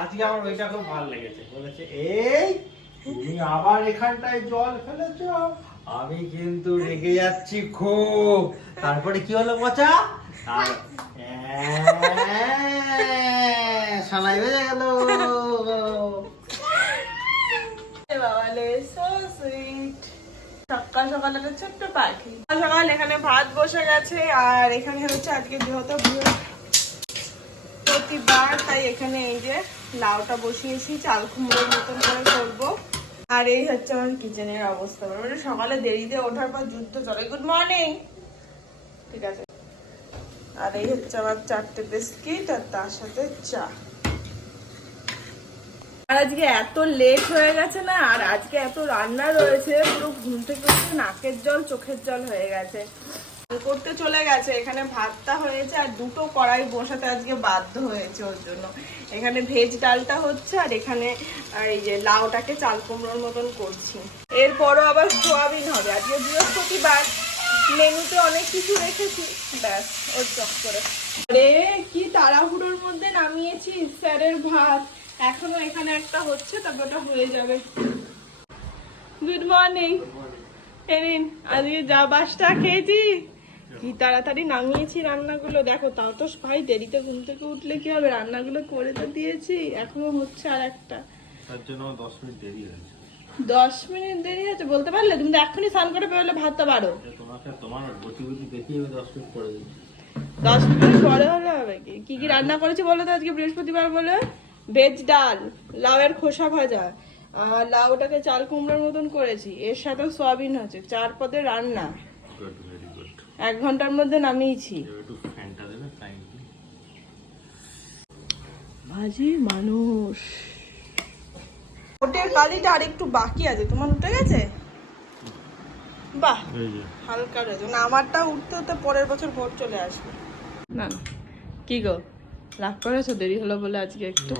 আজকে আমার ওইটা খুব ভালো লেগেছে। বলেছে এই তুমি আবার এখানটায় জল ফেলেছ? আমি কিন্তু রেগে যাচ্ছি খুব। তারপরে কি হলো আর এ্যাঁ, সালাই বেজে গেল। সকাল সকাল একটা ছোট্ট পাখি। সকাল এখানে ভাত বসে গেছে আর এখানে হচ্ছে আজকে যেহেতু প্রতিবার, তাই এখানে এই যে লাউটা বসিয়েছি, চাল কুমড়োর মতন করে করব। আর এই হচ্ছে আমার কিচেনের অবস্থা। মানে সকালে দেরিতে ওঠার পর যুদ্ধ চলে। গুড মর্নিং ঠিক আছে। আর এই হচ্ছে আমার চারটে বিস্কিট আর তার সাথে চা। আর আজকে এত লেট হয়ে গেছে না, আর আজকে এত রান্না রয়েছে, পুরো ঘুম থেকে নাকের জল, চোখের জল হয়ে গেছে। করতে চলে গেছে এখানে ভাতটা হয়েছে আর দুটো কড়াই বসাতে আজকে বাধ্য হয়েছে ওর জন্য। এখানে ভেজ ডালটা হচ্ছে আর এখানে এই যে লাউটাকে চাল কুমড়োর মতন করছি। এরপরও আবার সোয়াবিন হবে। আজকে বৃহস্পতিবার মেনুতে অনেক কিছু রেখেছি। ব্যাস ওর চক্করে রে কি তাড়াহুড়োর মধ্যে নামিয়েছি স্যারের ভাত। এখনও এখানে একটা হচ্ছে তারপর ওটা হয়ে যাবে। গুড মর্নিং এরিন আজকে যা বাসটা খেয়েছি। কি তাড়াতাড়ি নামিয়েছি রান্নাগুলো? দেখো তাও তো ভাই দেরিতে ঘুম থেকে উঠলে কি হবে? রান্নাগুলো করে তো দিয়েছি এখনও হচ্ছে আর একটা তার জন্য দশ মিনিট দেরি হয়েছে। দশ মিনিট দেরি আছে বলতে পারলে? তুমি তো এক্ষুনি স্নান করে বেরোলে ভাতটা পারো তোমাকে তোমার গতি গতি দেখি আমি দশ মিনিট পরে দশ মিনিট পরে হলে হবে কি? কি কি রান্না করেছি বলো তো আজকে বৃহস্পতিবার বলে? ভেজ ডাল লাউয়ের খোসা ভাজা আর লাউটাকে চাল কুমড়োর মতন করেছি। এর সাথে সয়াবিন হচ্ছে চার পদের রান্না। গুড ভেরি গুড এক ঘণ্টার মধ্যে নামিয়েছি। ভাজি মানুষ। ওটের কালিটা আর একটু বাকি আছে তোমার উঠে গেছে? বাহ হালকা রয়েছে না আমারটা উঠতে উঠতে পরের বছর ভোট চলে আসবে। না না। কি গো রাগ করেছ? দেরি হলো বলে আজকে একটু।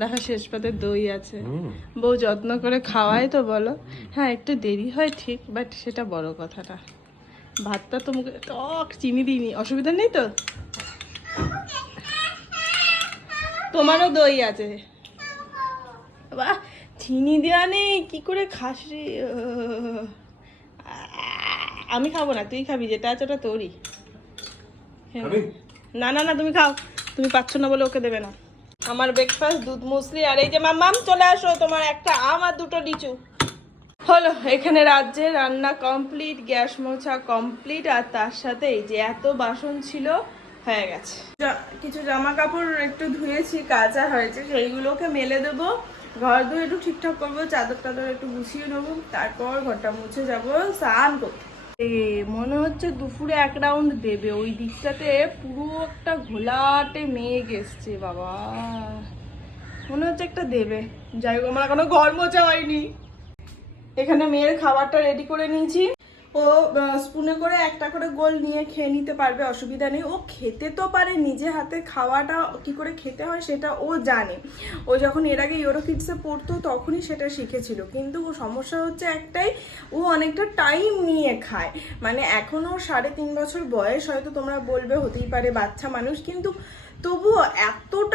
দেখা শেষ পাতে দই আছে। বউ যত্ন করে খাওয়াই তো বলো। হ্যাঁ একটু দেরি হয় ঠিক বাট সেটা বড় কথাটা। ভাতটা তো মুখে টক চিনি দিইনি। অসুবিধা নেই তো? তোমারও দই আছে। বাহ চিনি দেওয়া নেই কি করে খাস রে? আমি খাব না তুই খাবি যেটা আছে ওটা তোরই। হ্যাঁ। না না না তুমি খাও। তুমি পাচ্ছ না বলে ওকে দেবে না। আমার ব্রেকফাস্ট দুধ মুসলি আর এই যে মাম্মাম চলে আসো তোমার একটা আম আর দুটো লিচু। হলো এখানে রাজ্যে রান্না কমপ্লিট গ্যাস মোছা কমপ্লিট আর তার সাথে এই যে এত বাসন ছিল হয়ে গেছে। কিছু জামা কাপড় একটু ধুয়েছি কাঁচা হয়েছে সেইগুলোকে মেলে দেবো। ঘর ধুয়ে একটু ঠিকঠাক করব চাদর টাদর একটু গুছিয়ে নেব তারপর ঘরটা মুছে যাব স্নান করতে এ, মনে হচ্ছে দুপুরে এক রাউন্ড দেবে ওই দিকটাতে পুরো একটা ঘোলাটে মেঘ এসছে বাবা। মনে হচ্ছে একটা দেবে। যাই হোক আমার এখনও ঘর মোছা হয়নি। এখানে মেয়ের খাবারটা রেডি করে নিয়েছি। ও স্পুনে করে একটা করে গোল নিয়ে খেয়ে নিতে পারবে, অসুবিধা নেই। ও খেতে তো পারে, নিজে হাতে খাওয়াটা কি করে খেতে হয় সেটা ও জানে। ও যখন এর আগে ইউরো কিডসে পড়তো, তখনই সেটা শিখেছিল। কিন্তু ও সমস্যা হচ্ছে একটাই, ও অনেকটা টাইম নিয়ে খায়। মানে এখনও সাড়ে তিন বছর বয়স, হয়তো তোমরা বলবে হতেই পারে বাচ্চা মানুষ, কিন্তু তবুও টাইম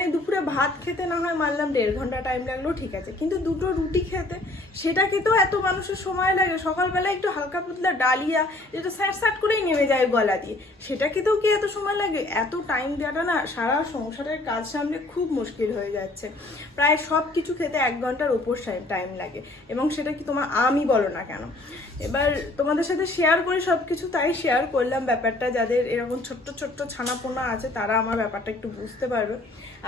মানে দুপুরে ভাত খেতে না হয় মানলাম দেড় ঘণ্টা টাইম লাগল, ঠিক আছে। কিন্তু দুটো রুটি খেতে সেটা খেতেও এত মানুষের সময় লাগে। সকালবেলা একটু হালকা পুতলা ডালিয়া, যেটা স্যাট স্যাট করেই নেমে যায় গলা দিয়ে সেটা খেতেও কি এত সময় লাগে? এত টাইম দেওয়াটা না সারা সংসারের কাজ সামলে খুব মুশকিল হয়ে যাচ্ছে। প্রায় সব কিছু খেতে এক ঘণ্টার ওপর টাইম লাগে। এবং সেটা কি তোমার আমি বলো না কেন? এবার তোমাদের সাথে শেয়ার করি সব কিছু তাই শেয়ার করলাম ব্যাপারটা। যাদের এরকম ছোট্ট ছোট্ট ছানাপোনা আছে, তারা আমার ব্যাপারটা একটু বুঝতে পারবে।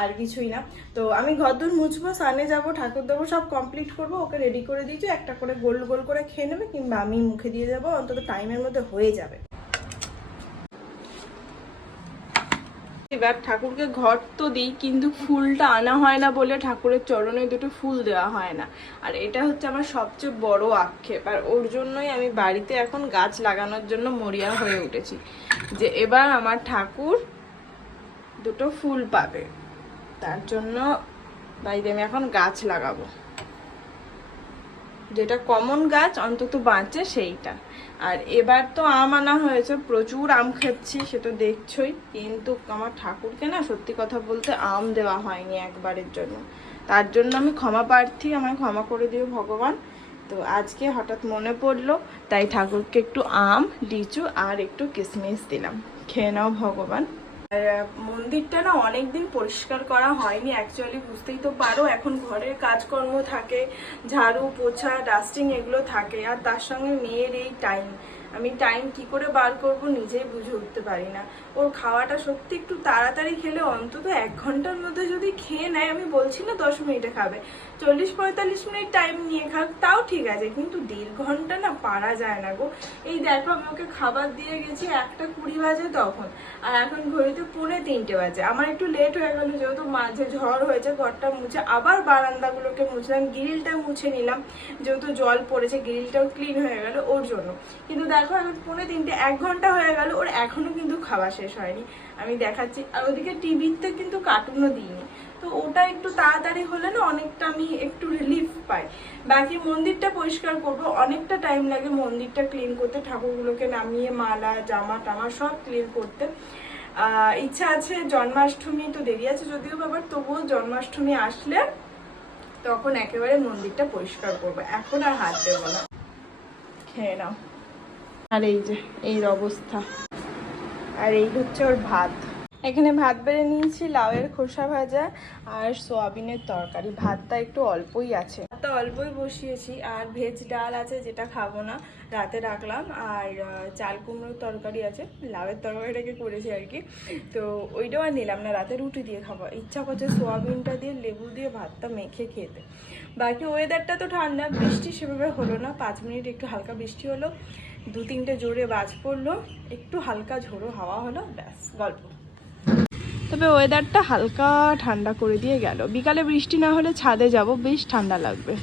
আর কিছুই না। তো আমি ঘরদোর মুছবো, সানে যাব, ঠাকুর দেবো, সব কমপ্লিট করব, ওকে রেডি করে দিয়েছি একটা করে গোল গোল করে খেয়ে নেবে কিংবা আমি মুখে দিয়ে যাব অন্তত টাইমের মধ্যে হয়ে যাবে। এবার ঠাকুরকে ঘর তো দিই, কিন্তু ফুলটা আনা হয় না বলে ঠাকুরের চরণে দুটো ফুল দেওয়া হয় না। আর এটা হচ্ছে আমার সবচেয়ে বড় আক্ষেপ, আর ওর জন্যই আমি বাড়িতে এখন গাছ লাগানোর জন্য মরিয়া হয়ে উঠেছি যে এবার আমার ঠাকুর দুটো ফুল পাবে। তার জন্য বাড়িতে আমি এখন গাছ লাগাবো। যেটা কমন গাছ, অন্তত বাঁচে সেইটা। আর এবার তো আম আনা হয়েছে, প্রচুর আম খাচ্ছি, সে তো দেখছই। কিন্তু আমার ঠাকুরকে না সত্যি কথা বলতে আম দেওয়া হয়নি একবারের জন্য। তার জন্য আমি ক্ষমা প্রার্থী, আমায় ক্ষমা করে দিও ভগবান। তো আজকে হঠাৎ মনে পড়ল, তাই ঠাকুরকে একটু আম, লিচু আর একটু কিশমিশ দিলাম। খেয়ে নাও ভগবান। মন্দিরটা না অনেকদিন পরিষ্কার করা হয়নি অ্যাকচুয়ালি বুঝতেই তো পারো, এখন ঘরের কাজকর্ম থাকে, ঝাড়ু, পোছা ডাস্টিং এগুলো থাকে, আর তার সঙ্গে মেয়ের এই টাইম আমি টাইম কি করে বার করব নিজেই বুঝে উঠতে পারি না। ওর খাওয়াটা সত্যি একটু তাড়াতাড়ি খেলে অন্তত এক ঘণ্টার মধ্যে যদি খেয়ে নেয়, আমি বলছি না দশ মিনিটে খাবে। চল্লিশ পঁয়তাল্লিশ মিনিট টাইম নিয়ে খাক, তাও ঠিক আছে, কিন্তু দেড় ঘণ্টা না পারা যায় না গো। এই দেখো, আমি ওকে খাবার দিয়ে গেছি একটা কুড়ি বাজে তখন, আর এখন ঘড়িতে পৌনে তিনটে বাজে। আমার একটু লেট হয়ে গেল, যেহেতু মাঝে ঝড় হয়েছে, ঘরটা মুছে, আবার বারান্দাগুলোকে মুছলাম, গ্রিলটা মুছে নিলাম, যেহেতু জল পড়েছে, গ্রিলটাও ক্লিন হয়ে গেল ওর জন্য। কিন্তু দেখো, এখন পৌনে তিনটে, এক ঘণ্টা হয়ে গেল, ওর এখনও কিন্তু খাওয়া শেষ হয়নি। আমি দেখাচ্ছি, আর ওদিকে টিভিতে কিন্তু কার্টুনও দিইনি। তো ওটা একটু তাড়াতাড়ি হলে না অনেকটা আমি একটু রিলিফ পাই। বাকি মন্দিরটা পরিষ্কার করব, অনেকটা টাইম লাগে মন্দিরটা ক্লিন করতে, ঠাকুরগুলোকে নামিয়ে মালা, জামা টামা সব ক্লিন করতে। ইচ্ছা আছে জন্মাষ্টমী তো দেরি আছে যদিও বাবার তবুও জন্মাষ্টমী আসলে তখন একেবারে মন্দিরটা পরিষ্কার করব। এখন আর হাত দেবো না। খেয়ে নাও। আর এই যে এই অবস্থা। আর এই হচ্ছে ওর ভাত। এখানে ভাত বেড়ে নিয়েছি, লাউয়ের খোসা ভাজা আর সোয়াবিনের তরকারি। ভাতটা একটু অল্পই আছে। ভাতটা অল্পই বসিয়েছি আর ভেজ ডাল আছে যেটা খাব না, রাতে রাখলাম। আর চাল কুমড়োর তরকারি আছে, লাউয়ের তরকারিটাকে করেছি আর কি। তো ওইটাও আর নিলাম না, রাতে রুটি দিয়ে খাব। ইচ্ছা করছে সোয়াবিনটা দিয়ে লেবু দিয়ে ভাতটা মেখে খেতে। বাকি ওয়েদারটা তো ঠান্ডা, বৃষ্টি সেভাবে হলো না। পাঁচ মিনিট একটু হালকা বৃষ্টি হলো দু তিনটে জোরে বাজ পড়ল, একটু হালকা ঝোড়ো হাওয়া হলো, ব্যাস, গল্প। তবে ওয়েদারটা হালকা ঠান্ডা করে দিয়ে গেল। বিকালে বৃষ্টি না হলে ছাদে যাব, বেশ ঠান্ডা লাগবে।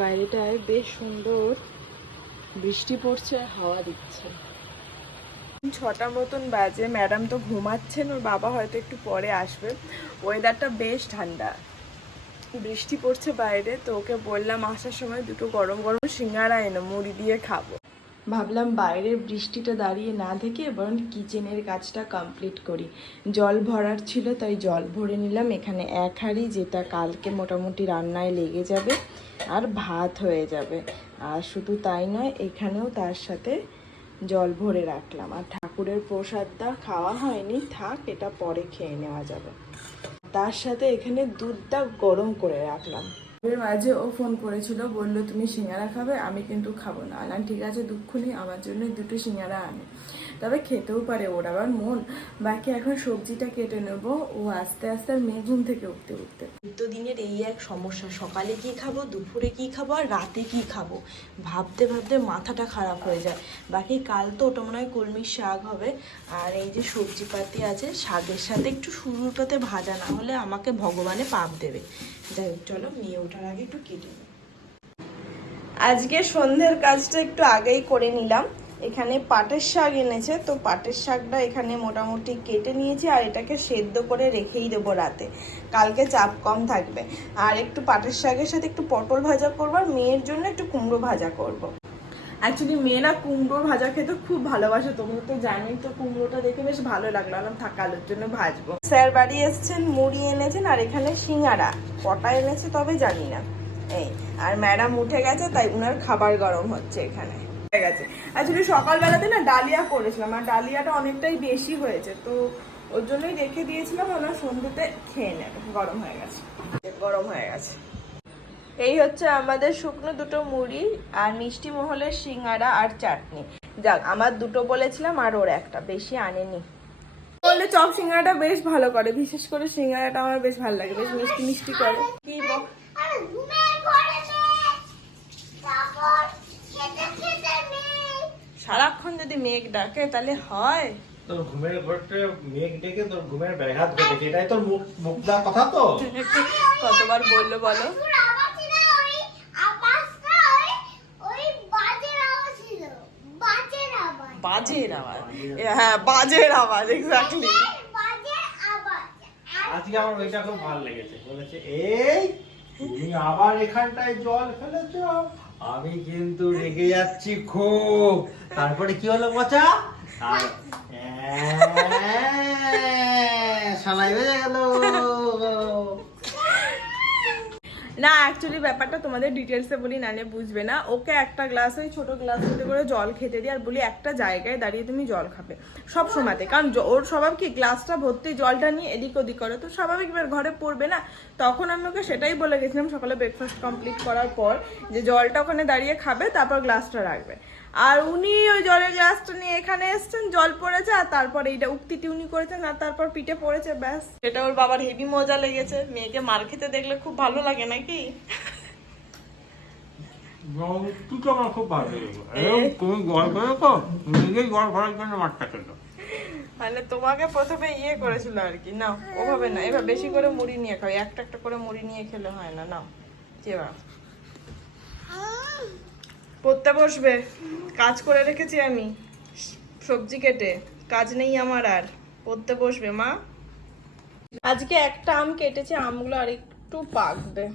বাইরেটায় বেশ সুন্দর বৃষ্টি পড়ছে হাওয়া দিচ্ছে। ছটা মতন বাজে ম্যাডাম তো ঘুমাচ্ছেন ওর বাবা হয়তো একটু পরে আসবে। ওয়েদারটা বেশ ঠান্ডা। বৃষ্টি পড়ছে বাইরে তো ওকে বললাম আসার সময় দুটো গরম গরম সিঙ্গারা এনো মুড়ি দিয়ে খাব। ভাবলাম বাইরের বৃষ্টিটা দাঁড়িয়ে না থেকে বরং কিচেনের কাজটা কমপ্লিট করি। জল ভরার ছিল তাই জল ভরে নিলাম। এখানে এক হাঁড়ি যেটা কালকে মোটামুটি রান্নায় লেগে যাবে। আর ভাত হয়ে যাবে। আর শুধু তাই নয়, এখানেও তার সাথে জল ভরে রাখলাম। আর ঠাকুরের প্রসাদটা খাওয়া হয়নি, থাক, এটা পরে খেয়ে নেওয়া যাবে। তার সাথে এখানে দুধটা গরম করে রাখলাম। এর মাঝে ও ফোন করেছিল, বলল, তুমি সিঙ্গারা খাবে? আমি কিন্তু খাব না। আলাম ঠিক আছে দুঃখ নেই আমার জন্য দুটো সিঙ্গারা আনে। তবে খেতেও পারে ওর, আবার মন। বাকি এখন সবজিটা কেটে নেব। ও আস্তে আস্তে মেয়ে ঘুম থেকে উঠতে উঠতে। নিত্যদিনের এই এক সমস্যা, সকালে কি খাব, দুপুরে কি খাব, আর রাতে কি খাব? ভাবতে ভাবতে মাথাটা খারাপ হয়ে যায়। বাকি কাল তো ওটা মনে হয় কলমির শাক হবে। আর এই যে সবজিপাতি আছে, শাকের সাথে একটু শুরুটাতে ভাজা, না হলে আমাকে ভগবানে পাপ দেবে। যাই হোক, চলো, মেয়ে ওঠার আগে একটু কেটে। আজকে সন্ধ্যের কাজটা একটু আগেই করে নিলাম। এখানে পাটের শাক এনেছে তো পাটের শাকটা এখানে মোটামুটি কেটে নিয়েছি আর এটাকে সেদ্ধ করে রেখেই দেবো রাতে। কালকে চাপ কম থাকবে। আর একটু পাটের শাকের সাথে একটু পটল ভাজা করব আর মেয়ের জন্য একটু কুমড়ো ভাজা করব। অ্যাকচুয়ালি মেয়েরা কুমড়ো ভাজা খেতে খুব ভালোবাসে তোমরা তো জানোই তো কুমড়োটা দেখে বেশ ভালো লাগল। আলাম থাকা আলোর জন্য ভাজবো। স্যার বাড়ি এসছেন মুড়ি এনেছেন আর এখানে সিঙ্গারা। কটা এনেছে তবে জানি না। এই আর ম্যাডাম উঠে গেছে তাই উনার খাবার গরম হচ্ছে এখানে। গেছে। অ্যাকচুয়ালি সকালবেলাতে না ডালিয়া করেছিলাম, আর ডালিয়াটা অনেকটাই বেশি হয়েছে, তো ওর জন্যই রেখে দিয়েছিলাম ওনার সন্ধ্যেতে খেয়ে নেবে গরম হয়ে গেছে। গরম হয়ে গেছে। এই হচ্ছে আমাদের শুকনো দুটো মুড়ি আর মিষ্টি মহলের সিঙ্গারা আর চাটনি। যাক, আমার দুটো বলেছিলাম আর ওর একটা, বেশি আনেনি। বললে চপ সিঙ্গারাটা বেশ ভালো করে, বিশেষ করে সিঙ্গারাটা আমার বেশ ভালো লাগে, বেশ মিষ্টি মিষ্টি করে। কি বল- আরে ঘুমের ঘরে মেঘ, তারপর খেতে খেতে মেঘ। সারাক্ষণ যদি মেঘ ডাকে তাহলে হয়। তোর ঘুমের ঘরতে মেঘ ডেকে তোর ঘুমের ব্যাঘাত ঘটেছে এটাই তোর মুখ মুখ দেওয়ার কথা তো। কতবার বলল বলো? বাজের আওয়াজ ছিল। বাজের আওয়াজ। বাজের আওয়াজ? এ, হ্যাঁ বাজের আওয়াজ এক্স্যাক্টলি বাজের আওয়াজ। আর আজকে আমার ওইটা খুব ভালো লেগেছে। বলেছে এই তুমি আবার এখানটায় জল ফেলেছো? আমি কিন্তু রেগে যাচ্ছি খুব। তারপরে কি হলো মচা আর সালাই হয়ে গেল। না অ্যাকচুয়ালি ব্যাপারটা তোমাদের ডিটেলসে বলি নালে বুঝবে না। ওকে একটা গ্লাস ওই ছোটো গ্লাস মধ্যে করে জল খেতে দিই, আর বলি একটা জায়গায় দাঁড়িয়ে তুমি জল খাবে। সব সময়তে। কারণ ওর স্বভাব কি গ্লাসটা ভর্তি, জলটা নিয়ে এদিক ওদিক করে। তো স্বাভাবিক এবার ঘরে পড়বে না। তখন আমি ওকে সেটাই বলে গেছিলাম, সকালে ব্রেকফাস্ট কমপ্লিট করার পর, যে জলটা ওখানে দাঁড়িয়ে খাবে, তারপর গ্লাসটা রাখবে। আর উনি ওই জলের গ্লাসটা নিয়ে এখানে এসছেন জল পড়েছে আর তারপর এইটা উক্তিটি উনি করেছেন আর তারপর পিঠে পড়েছে ব্যাস। এটা ওর বাবার হেভি মজা লেগেছে। মেয়েকে মার খেতে দেখলে খুব ভালো লাগে নাকি? তুই আমার খুব ভালো তুমি নিজেই জন্য খেলো। মানে তোমাকে প্রথমে ইয়ে করেছিল আর কি নাও ওভাবে না এবার বেশি করে মুড়ি নিয়ে খাও একটা একটা করে মুড়ি নিয়ে খেলে হয় না নাও যেবা পড়তে বসবে। কাজ করে রেখেছি আমি। সবজি কেটে। কাজ নেই আমার আর। পড়তে বসবে, মা। আজকে একটা আম কেটেছে, আমগুলো আর একটু পাকবে।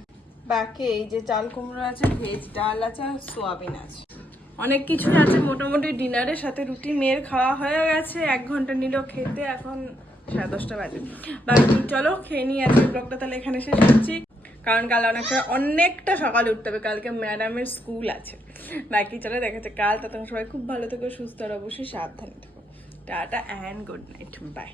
বাকি এই যে চাল কুমড়ো আছে, ভেজ ডাল আছে আর সোয়াবিন আছে। অনেক কিছুই আছে, মোটামুটি ডিনারের সাথে রুটি, মেয়ের খাওয়া হয়ে গেছে। এক ঘণ্টা নিল খেতে এখন সাড়ে দশটা বাজে। বাকি চলো, খেয়ে নিই আজকে ব্লগটা তাহলে এখানে শেষ করছি। কারণ কাল অনেকটা অনেকটা সকাল উঠতে হবে, কালকে ম্যাডামের স্কুল আছে। বাকি চলে দেখা যাচ্ছে কাল তখন সবাই খুব ভালো থেকো, সুস্থ আর অবশ্যই সাবধানে থাকো। Tata and good night bye